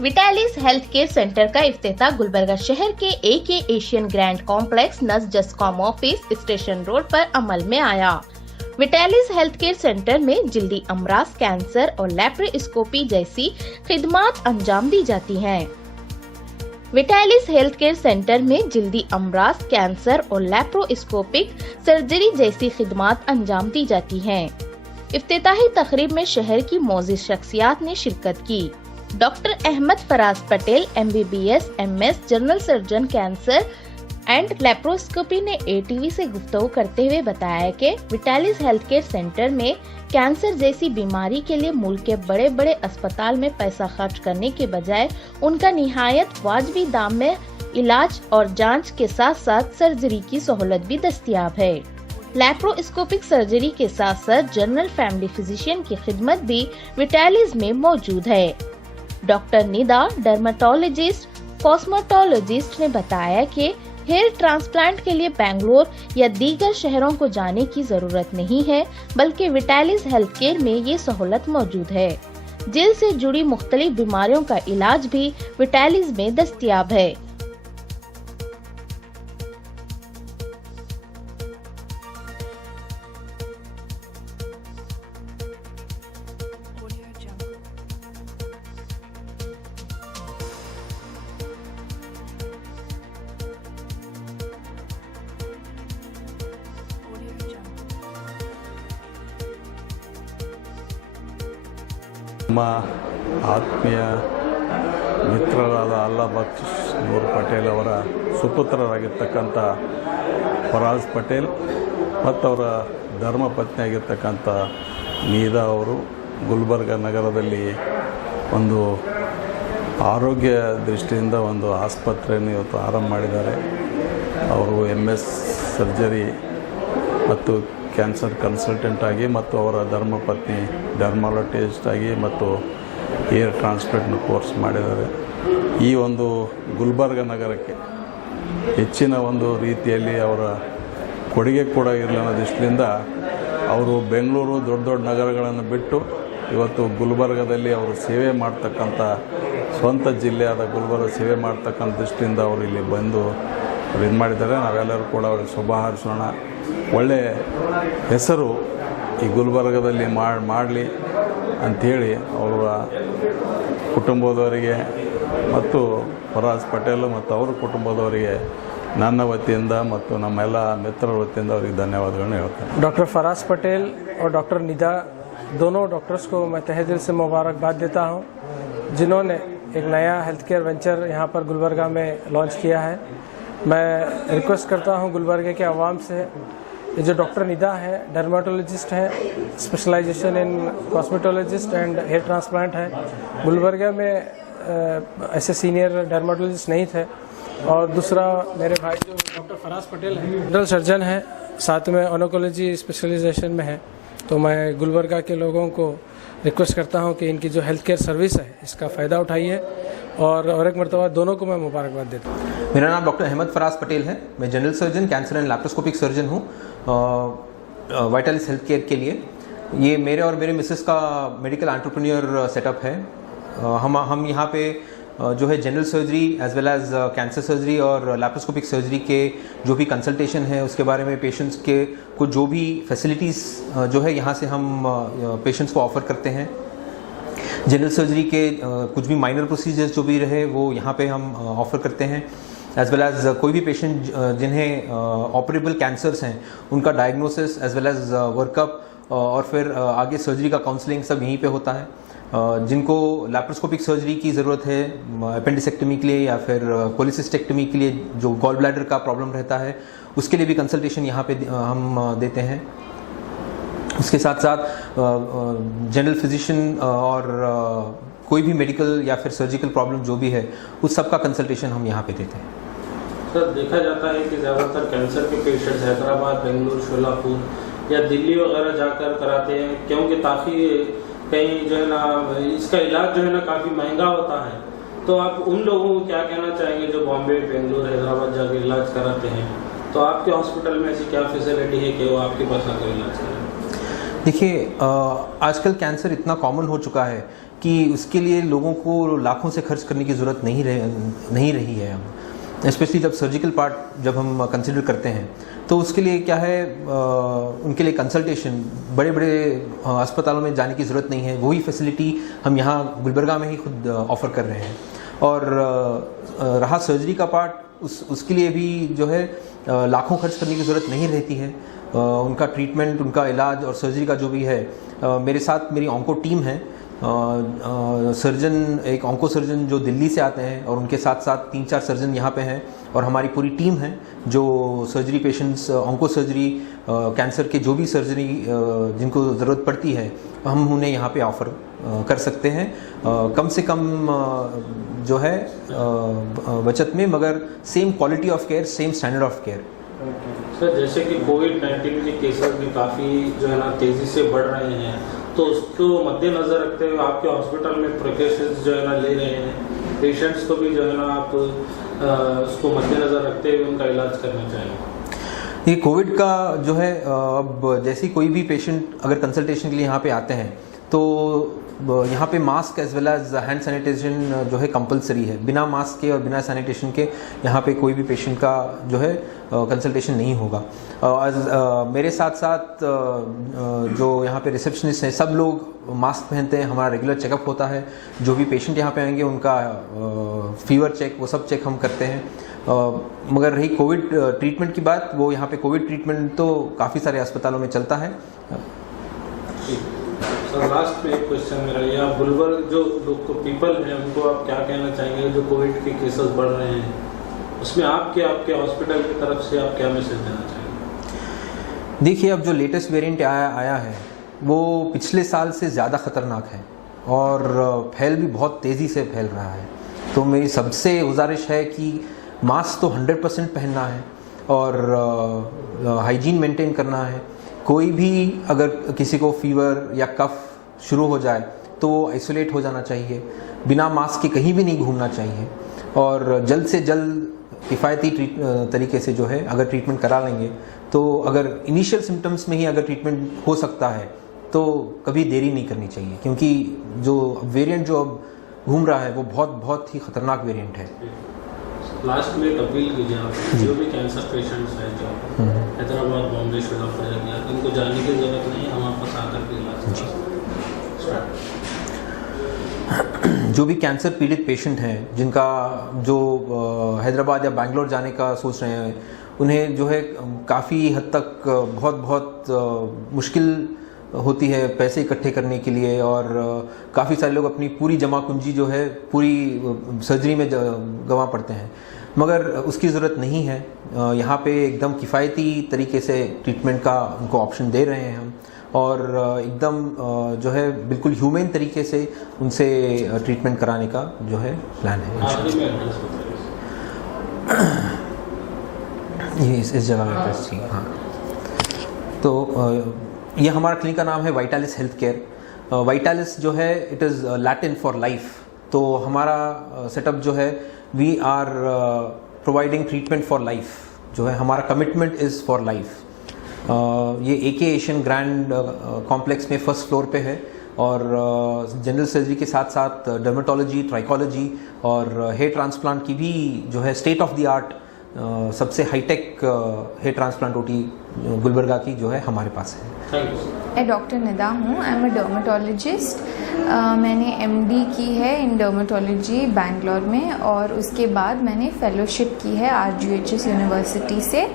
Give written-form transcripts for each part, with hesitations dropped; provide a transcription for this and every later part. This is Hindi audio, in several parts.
विटालिस हेल्थ केयर सेंटर का इफ्तिताह गुलबर्गा शहर के AK एशियन ग्रैंड कॉम्प्लेक्स नस जस्कॉम ऑफिस स्टेशन रोड पर अमल में आया। विटालिस हेल्थ केयर सेंटर में जल्दी अमराज, कैंसर और लैप्रोस्कोपी जैसी खिदमात अंजाम दी जाती हैं। विटालिस हेल्थ केयर सेंटर में जल्दी अमराज, कैंसर और लैप्रोस्कोपिक सर्जरी जैसी खिदमात अंजाम दी जाती हैं। इफ्तिताही तकरीब में शहर की मौजूद शख्सियात ने शिरकत की। Doctor Ahmad Faraz Patel MBBS MS general surgeon cancer and laparoscopy ने ATV से गुफ्तगू करते हुए बताया कि विटालिस हेल्थ केयर सेंटर में कैंसर जैसी बीमारी के लिए मुल्क के बड़े बड़े अस्पताल में पैसा खर्च करने के बजाय उनका निहायत वाजबी दाम में इलाज और जांच के साथ साथ सर्जरी की सहूलत भी दस्तयाब है। लैप्रोस्कोपिक सर्जरी के साथ साथ जनरल फैमिली फिजिशियन की खिदमत भी विटालिस में मौजूद है। डॉक्टर निदा, डर्मेटोलॉजिस्ट, कॉस्मेटोलॉजिस्ट ने बताया कि हेयर ट्रांसप्लांट के लिए बेंगलोर या दीगर शहरों को जाने की जरूरत नहीं है, बल्कि विटालिस हेल्थ केयर में ये सहूलत मौजूद है। जल्द से जुड़ी मुख्तलिफ बीमारियों का इलाज भी विटालिस में दस्तयाब है। ನಮ್ಮ ಆತ್ಮೀಯ ಮಿತ್ರರಾದ ಅಲ್ಲಾ ಬಕ್ಷೀಸ್ ನೂರ್ ಪಟೇಲ್ ಅವರ ಸುಪುತ್ರರಾಗಿರ್ತಕ್ಕಂಥ ಫರಾಜ್ ಪಟೇಲ್ ಮತ್ತು ಅವರ ಧರ್ಮಪತ್ನಿಯಾಗಿರ್ತಕ್ಕಂಥ ನೀದಾ ಅವರು ಗುಲ್ಬರ್ಗ ನಗರದಲ್ಲಿ ಒಂದು ಆರೋಗ್ಯ ದೃಷ್ಟಿಯಿಂದ ಒಂದು ಆಸ್ಪತ್ರೆಯನ್ನು ಇವತ್ತು ಆರಂಭ ಮಾಡಿದ್ದಾರೆ। ಅವರು MS ಸರ್ಜರಿ ಮತ್ತು ಕ್ಯಾನ್ಸರ್ ಕನ್ಸಲ್ಟೆಂಟ್ ಆಗಿ ಮತ್ತು ಅವರ ಧರ್ಮಪತ್ನಿ ಡರ್ಮಾಲಜಿಸ್ಟ್ ಆಗಿ ಮತ್ತು ಏರ್ ಟ್ರಾನ್ಸ್ಪ್ಲಾಂಟ್ ಕೋರ್ಸ್ ಮಾಡಿದ್ದಾರೆ। ಈ ಒಂದು ಗುಲ್ಬರ್ಗ ನಗರಕ್ಕೆ ಹೆಚ್ಚಿನ ಒಂದು ರೀತಿಯಲ್ಲಿ ಅವರ ಕೊಡುಗೆ ಕೂಡ ಇರಲಿ ಅನ್ನೋ ದೃಷ್ಟಿಯಿಂದ ಅವರು ಬೆಂಗಳೂರು ದೊಡ್ಡ ದೊಡ್ಡ ನಗರಗಳನ್ನು ಬಿಟ್ಟು ಇವತ್ತು ಗುಲ್ಬರ್ಗದಲ್ಲಿ ಅವರು ಸೇವೆ ಮಾಡ್ತಕ್ಕಂಥ ಸ್ವಂತ ಜಿಲ್ಲೆಯಾದ ಗುಲ್ಬರ್ಗ ಸೇವೆ ಮಾಡ್ತಕ್ಕಂಥ ದೃಷ್ಟಿಯಿಂದ ಅವರು ಇಲ್ಲಿ ಬಂದು ಇದು ಮಾಡಿದ್ದಾರೆ। ನಾವೆಲ್ಲರೂ ಕೂಡ ಅವ್ರಿಗೆ ಶುಭ ಹಾರೈಸೋಣ। ಒಳ್ಳೆಯ ಹೆಸರು ಈ ಗುಲ್ಬರ್ಗದಲ್ಲಿ ಮಾಡಲಿ ಅಂಥೇಳಿ ಅವರ ಕುಟುಂಬದವರಿಗೆ ಮತ್ತು ಫರಾಜ್ ಪಟೇಲ್ ಮತ್ತು ಅವರ ಕುಟುಂಬದವರಿಗೆ ನನ್ನ ವತಿಯಿಂದ ಮತ್ತು ನಮ್ಮೆಲ್ಲ ಮಿತ್ರರ ವತಿಯಿಂದ ಅವರಿಗೆ ಧನ್ಯವಾದಗಳನ್ನು ಹೇಳ್ತೇನೆ। डॉक्टर फराज पटेल और डॉक्टर निदा दोनों डॉक्टर्स को मैं तहे दिल से मुबारकबाद देता हूं, जिन्होंने एक नया हेल्थ केयर वेंचर यहां पर गुलबर्गा में लॉन्च किया है। मैं रिक्वेस्ट करता हूं गुलबर्गा के आवाम से, ये जो डॉक्टर निदा है डर्मेटोलॉजिस्ट है, specialization in cosmetologist and hair transplant है। गुलबर्गा में ऐसे सीनियर डर्मेटोलॉजिस्ट नहीं थे। और दूसरा मेरे भाई जो डॉक्टर फराज पटेल हैं जनरल सर्जन है, साथ में ऑन्कोलॉजी स्पेशलाइजेशन में है। तो मैं गुलबर्गा के लोगों को रिक्वेस्ट करता हूं कि इनकी जो हेल्थ केयर सर्विस है इसका फ़ायदा उठाइए और एक मरतबा दोनों को मैं मुबारकबाद देता हूँ। मेरा नाम डॉक्टर अहमद फराज पटेल है। मैं general surgeon cancer and laparoscopic surgeon हूँ विटालिस हेल्थ केयर के लिए। ये मेरे और मेरे मिसेस का मेडिकल एंटरप्रेन्योर सेटअप है। हम यहाँ पे जो है general surgery as well as cancer surgery और लैप्रोस्कोपिक सर्जरी के जो भी कंसल्टेशन है उसके बारे में पेशेंट्स के को जो भी फैसिलिटीज़ जो है यहाँ से हम पेशेंट्स को ऑफ़र करते हैं। जनरल सर्जरी के कुछ भी माइनर प्रोसीजर्स जो भी रहे वो यहाँ पे हम ऑफ़र करते हैं। एज वेल एज कोई भी पेशेंट जिन्हें ऑपरेबल कैंसर्स हैं उनका diagnosis as well as workup और फिर आगे सर्जरी का काउंसलिंग सब यहीं पे होता है। जिनको लैप्रोस्कोपिक सर्जरी की ज़रूरत है अपेंडिसेक्टमी के लिए या फिर कोलिसिस्टेक्टमी के लिए जो गॉल ब्लैडर का प्रॉब्लम रहता है उसके लिए भी कंसल्टेशन यहाँ पे हम देते हैं। उसके साथ साथ जनरल फिजिशियन और कोई भी मेडिकल या फिर सर्जिकल प्रॉब्लम जो भी है उस सब का कंसल्टेशन हम यहाँ पे देते हैं। सर देखा जाता है कि ज़्यादातर कैंसर के पेशेंट्स हैदराबाद, बेंगलुरु, शोलापुर या दिल्ली वगैरह जाकर कराते हैं, क्योंकि काफ़ी कहीं जो है ना इसका इलाज जो है ना काफ़ी महंगा होता है। तो आप उन लोगों को क्या कहना चाहेंगे जो बॉम्बे, बेंगलुरु, हैदराबाद जाकर इलाज कराते हैं? तो आपके हॉस्पिटल में ऐसी क्या फैसिलिटी है कि वो आपके पास आकर इलाज करें? देखिए आजकल कैंसर इतना कॉमन हो चुका है कि उसके लिए लोगों को लाखों से खर्च करने की ज़रूरत नहीं रही है। स्पेशली जब सर्जिकल पार्ट जब हम कंसिडर करते हैं तो उसके लिए क्या है, उनके लिए कंसल्टेशन बड़े बड़े अस्पतालों में जाने की ज़रूरत नहीं है। वही फैसिलिटी हम यहाँ गुलबर्गा में ही खुद ऑफ़र कर रहे हैं। और रहा सर्जरी का पार्ट, उसके लिए भी जो है लाखों खर्च करने की ज़रूरत नहीं रहती है। उनका ट्रीटमेंट, उनका इलाज और सर्जरी का जो भी है, मेरे साथ मेरी ऑन्को टीम है, सर्जन, एक ऑन्को सर्जन जो दिल्ली से आते हैं और उनके साथ साथ 3-4 सर्जन यहाँ पे हैं, और हमारी पूरी टीम है जो surgery patients, onco surgery, cancer के जो भी सर्जरी जिनको ज़रूरत पड़ती है हम उन्हें यहाँ पे ऑफ़र कर सकते हैं, कम से कम जो है बचत में, मगर same quality of care, same standard of care. Sir, जैसे कि कोविड-19 के केसेस भी काफ़ी जो है ना तेज़ी से बढ़ रहे हैं, तो उसको मद्देनज़र रखते हुए आपके हॉस्पिटल में प्रिकॉशंस जो है ना ले रहे हैं, पेशेंट्स को भी जो है ना आप उसको मद्देनज़र रखते हुए उनका इलाज करना चाहेंगे? ये कोविड का जो है, अब जैसे कोई भी पेशेंट अगर कंसल्टेशन के लिए यहाँ पे आते हैं तो यहाँ पे mask as well as hand sanitization जो है कंपलसरी है। बिना मास्क के और बिना सैनिटेशन के यहाँ पे कोई भी पेशेंट का जो है कंसल्टेशन नहीं होगा। मेरे साथ साथ जो यहाँ पे रिसेप्शनिस्ट हैं सब लोग मास्क पहनते हैं, हमारा रेगुलर चेकअप होता है। जो भी पेशेंट यहाँ पे आएंगे उनका फीवर चेक, वो सब चेक हम करते हैं। मगर रही कोविड ट्रीटमेंट की बात, वो यहाँ पे कोविड ट्रीटमेंट तो काफ़ी सारे अस्पतालों में चलता है। सर, लास्ट में एक क्वेश्चन मेरा, ये आप गुलबर्ग जो लोग को पीपल हैं उनको आप क्या कहना चाहेंगे जो कोविड के केसेस बढ़ रहे हैं, उसमें आपके हॉस्पिटल की तरफ से आप क्या मैसेज देना चाहेंगे? देखिए, अब जो लेटेस्ट वेरिएंट आया है वो पिछले साल से ज़्यादा ख़तरनाक है और फैल भी बहुत तेज़ी से फैल रहा है। तो मेरी सबसे गुजारिश है कि मास्क तो 100% पहनना है और हाइजीन मेंटेन करना है। कोई भी अगर किसी को फीवर या कफ शुरू हो जाए तो वो आइसोलेट हो जाना चाहिए, बिना मास्क के कहीं भी नहीं घूमना चाहिए, और जल्द से जल्द किफ़ायती तरीके से जो है अगर ट्रीटमेंट करा लेंगे तो अगर इनिशियल सिम्टम्स में ही अगर ट्रीटमेंट हो सकता है तो कभी देरी नहीं करनी चाहिए, क्योंकि जो वेरिएंट जो अब घूम रहा है वो बहुत ही ख़तरनाक वेरिएंट है। लास्ट में एक अपील कीजिए आप, जो भी कैंसर पेशेंट्स हैं जो हैदराबाद, बॉम्बे, श्रीलंका, इनको जाने की ज़रूरत नहीं, हमारे पास आकर के इलाज। जो भी कैंसर पीड़ित पेशेंट हैं जिनका जो हैदराबाद या बैंगलोर जाने का सोच रहे हैं, उन्हें जो है काफ़ी हद तक बहुत मुश्किल होती है पैसे इकट्ठे करने के लिए, और काफ़ी सारे लोग अपनी पूरी जमा पूंजी जो है पूरी सर्जरी में गंवा पड़ते हैं, मगर उसकी ज़रूरत नहीं है। यहाँ पे एकदम किफ़ायती तरीके से ट्रीटमेंट का उनको ऑप्शन दे रहे हैं हम, और एकदम जो है बिल्कुल ह्यूमन तरीके से उनसे ट्रीटमेंट कराने का जो है प्लान है। ये इस जगह में एड्रेस थी। हाँ, तो ये हमारा क्लिनिक का नाम है वाइटालिस हेल्थ केयर। वाइटालिस जो है it is Latin for life. तो हमारा सेटअप जो है, we are providing treatment for life, जो है हमारा कमिटमेंट इज़ फॉर लाइफ। ये एके एशियन ग्रैंड कॉम्प्लेक्स में फर्स्ट फ्लोर पे है, और जनरल सर्जरी के साथ साथ डर्मेटोलॉजी, ट्राइकोलॉजी और हेयर ट्रांसप्लांट की भी जो है स्टेट ऑफ द आर्ट सबसे high tech hair transplant OT Gulbarga की जो है हमारे पास है। मैं डॉक्टर निदा हूँ, आई एम अ डर्मेटोलॉजिस्ट। मैंने एमडी की है इन डर्मेटोलॉजी बैंगलोर में, और उसके बाद मैंने फेलोशिप की है आरजीएचएस यूनिवर्सिटी से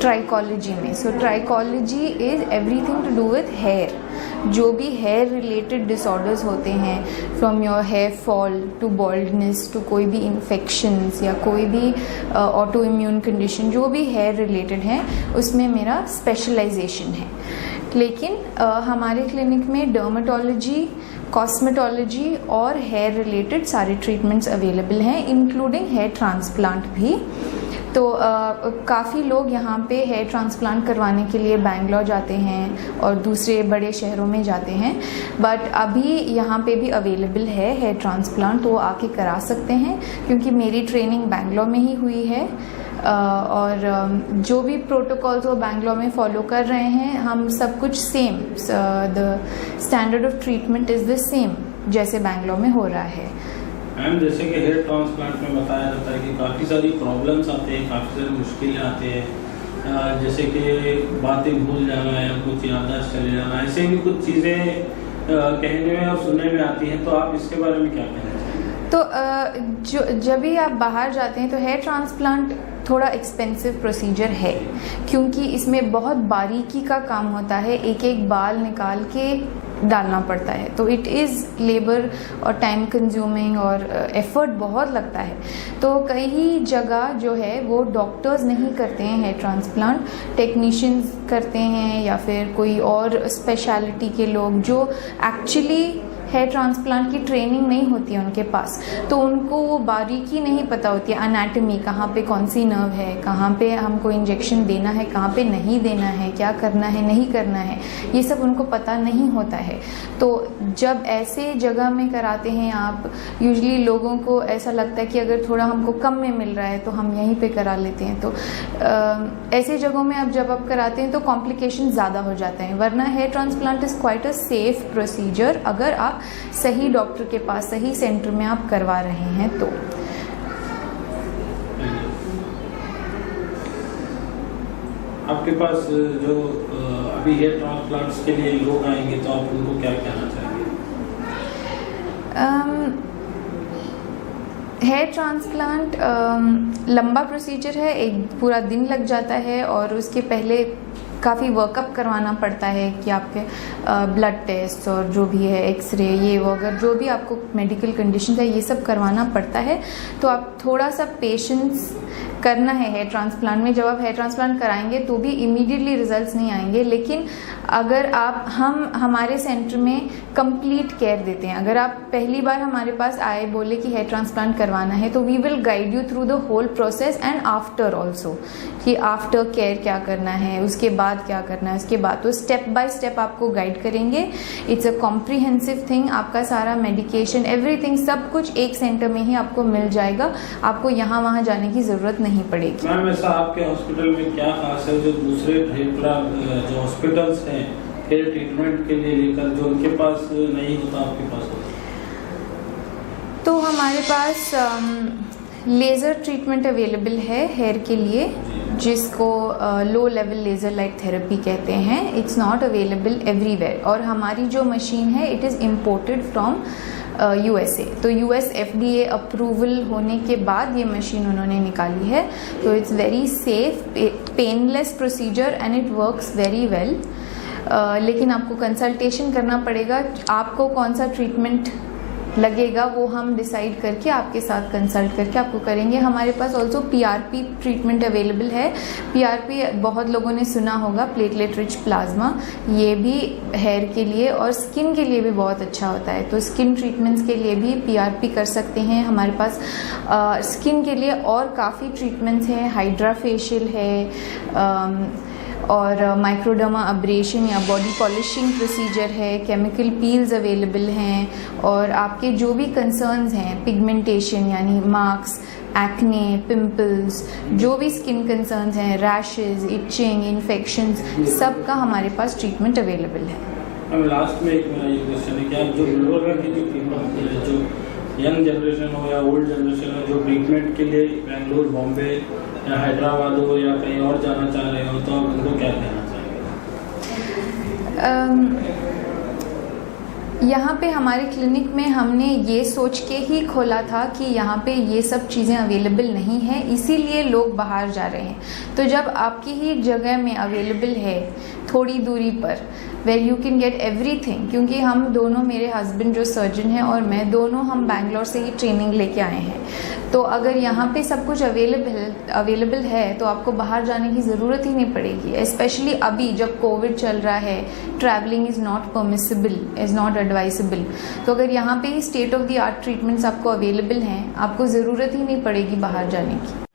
ट्राइकोलॉजी में। So trichology is everything to do with hair. जो भी हेयर रिलेटेड डिसऑर्डर्स होते हैं, from your hair fall to baldness to कोई भी इन्फेक्शंस या कोई भी ऑटो इम्यून कंडीशन, जो भी हेयर रिलेटेड है उसमें मेरा स्पेशलाइजेशन है। लेकिन हमारे क्लिनिक में डर्मेटोलॉजी, कॉस्मेटोलॉजी और हेयर रिलेटेड सारे ट्रीटमेंट्स अवेलेबल हैं, इंक्लूडिंग हेयर ट्रांसप्लांट भी। तो काफ़ी लोग यहाँ पे हेयर ट्रांसप्लांट करवाने के लिए बैंगलोर जाते हैं और दूसरे बड़े शहरों में जाते हैं, बट अभी यहाँ पे भी अवेलेबल है हेयर ट्रांसप्लांट, तो वो आके करा सकते हैं, क्योंकि मेरी ट्रेनिंग बैंगलोर में ही हुई है। और जो भी प्रोटोकॉल्स वो बैंगलोर में फॉलो कर रहे हैं, हम सब कुछ same, the standard of treatment is the same जैसे बैंगलोर में हो रहा है। मैम, जैसे कि हेयर ट्रांसप्लांट में बताया जाता है कि काफ़ी सारी प्रॉब्लम्स आते हैं, काफ़ी सारी मुश्किलें आते हैं, जैसे कि बातें भूल जाना या कुछ याददाश्त चले जाना, ऐसे भी कुछ चीज़ें कहने में और सुनने में आती हैं, तो आप इसके बारे में क्या कहना चाहेंगे? तो जब भी आप बाहर जाते हैं तो हेयर ट्रांसप्लांट थोड़ा एक्सपेंसिव प्रोसीजर है, क्योंकि इसमें बहुत बारीकी का काम होता है, एक एक बाल निकाल के डालना पड़ता है, तो इट इज़ लेबर और टाइम कंज्यूमिंग और एफर्ट बहुत लगता है। तो कई जगह जो है वो डॉक्टर्स नहीं करते हैं हेयर ट्रांसप्लांट, टेक्नीशियंस करते हैं या फिर कोई और स्पेशलिटी के लोग जो एक्चुअली हेयर ट्रांसप्लांट की ट्रेनिंग नहीं होती है उनके पास, तो उनको वो बारीकी नहीं पता होती है, अनाटमी, कहाँ पे कौन सी नर्व है, कहाँ पे हमको इंजेक्शन देना है, कहाँ पे नहीं देना है, क्या करना है नहीं करना है, ये सब उनको पता नहीं होता है। तो जब ऐसे जगह में कराते हैं आप, यूजुअली लोगों को ऐसा लगता है कि अगर थोड़ा हमको कम में मिल रहा है तो हम यहीं पे करा लेते हैं। तो ऐसे जगहों में जब आप कराते हैं तो कॉम्प्लिकेशन ज़्यादा हो जाते हैं, वरना hair transplant is quite a safe procedure अगर आप सही डॉक्टर के पास सही सेंटर में आप करवा रहे हैं तो। आपके पास जो अभी हेयर ट्रांसप्लांट्स के लिए लोग आएंगे तो आप उनको क्या कहना चाहेंगे? हेयर ट्रांसप्लांट लंबा प्रोसीजर है, एक पूरा दिन लग जाता है और उसके पहले काफ़ी वर्कअप करवाना पड़ता है कि आपके ब्लड टेस्ट और जो भी है एक्सरे ये वो अगर जो भी आपको मेडिकल कंडीशन है ये सब करवाना पड़ता है। तो आप थोड़ा सा पेशेंस करना है हेयर ट्रांसप्लांट में। जब आप हेयर ट्रांसप्लांट कराएंगे तो भी इमीडिएटली रिजल्ट्स नहीं आएंगे, लेकिन अगर आप हमारे सेंटर में कंप्लीट केयर देते हैं, अगर आप पहली बार हमारे पास आए बोले कि हेयर ट्रांसप्लांट करवाना है तो we will guide you through the whole process and after also, कि आफ्टर केयर क्या करना है, उसके बाद क्या करना है, उसके बाद तो स्टेप बाय स्टेप आपको गाइड करेंगे। इट्स अ कॉम्प्रिहेंसिव थिंग, आपका सारा मेडिकेशन एवरीथिंग सब कुछ एक सेंटर में ही आपको मिल जाएगा, आपको यहाँ वहाँ जाने की ज़रूरत नहीं पड़ेगी। मैम, ऐसा आपके हॉस्पिटल में क्या खास है जो दूसरे जो हॉस्पिटल्स हैं हेयर ट्रीटमेंट के लिए लेकर जो उनके पास नहीं होता आपके पास होता? तो हमारे पास लेज़र ट्रीटमेंट अवेलेबल है हेयर के लिए, जिसको low level laser light therapy कहते हैं। इट्स नॉट अवेलेबल एवरीवेयर, और हमारी जो मशीन है it is imported from USA। तो US FDA अप्रूवल होने के बाद ये मशीन उन्होंने निकाली है। तो it's very safe, painless procedure and it works very well. लेकिन आपको कंसल्टेशन करना पड़ेगा, आपको कौन सा ट्रीटमेंट लगेगा वो हम डिसाइड करके आपके साथ कंसल्ट करके आपको करेंगे। हमारे पास ऑल्सो PRP ट्रीटमेंट अवेलेबल है। PRP बहुत लोगों ने सुना होगा, प्लेटलेट रिच प्लाज्मा, ये भी हेयर के लिए और स्किन के लिए भी बहुत अच्छा होता है। तो स्किन ट्रीटमेंट्स के लिए भी PRP कर सकते हैं। हमारे पास स्किन के लिए और काफ़ी ट्रीटमेंट्स हैं, हाइड्रा फेशियल है और माइक्रोडर्मा अब्रेशन या बॉडी पॉलिशिंग प्रोसीजर है, केमिकल पील्स अवेलेबल हैं, और आपके जो भी कंसर्न्स हैं, पिगमेंटेशन यानी मार्क्स, एक्ने, पिंपल्स, जो भी स्किन कंसर्न्स हैं, रैशेस, इचिंग, इन्फेक्शंस, सब का हमारे पास ट्रीटमेंट अवेलेबल है। अब लास्ट में एक मेरा ये क्वेश्चन है कि आप जो गुलबर्गा की जो ट्रीटमेंट, जो यंग जनरेशन हो या ओल्ड जनरेशन हो, जो ट्रीटमेंट के लिए बेंगलोर, बॉम्बे या हैदराबाद हो या कहीं और जाना चाह रहे हो, तो आप उनको क्या कहना चाहेंगे? यहाँ पे हमारे क्लिनिक में हमने ये सोच के ही खोला था कि यहाँ पे ये सब चीज़ें अवेलेबल नहीं है, इसीलिए लोग बाहर जा रहे हैं। तो जब आपकी ही जगह में अवेलेबल है थोड़ी दूरी पर, where you can get everything, क्योंकि हम दोनों, मेरे हस्बैंड जो सर्जन हैं और मैं, दोनों हम बैंगलोर से ही ट्रेनिंग लेके आए हैं। तो अगर यहाँ पे सब कुछ अवेलेबल है तो आपको बाहर जाने की ज़रूरत ही नहीं पड़ेगी। स्पेशली अभी जब कोविड चल रहा है, travelling is not permissible, is not advisable. तो अगर यहाँ पे ही state of the art treatments आपको अवेलेबल हैं, आपको ज़रूरत ही नहीं पड़ेगी बाहर जाने की।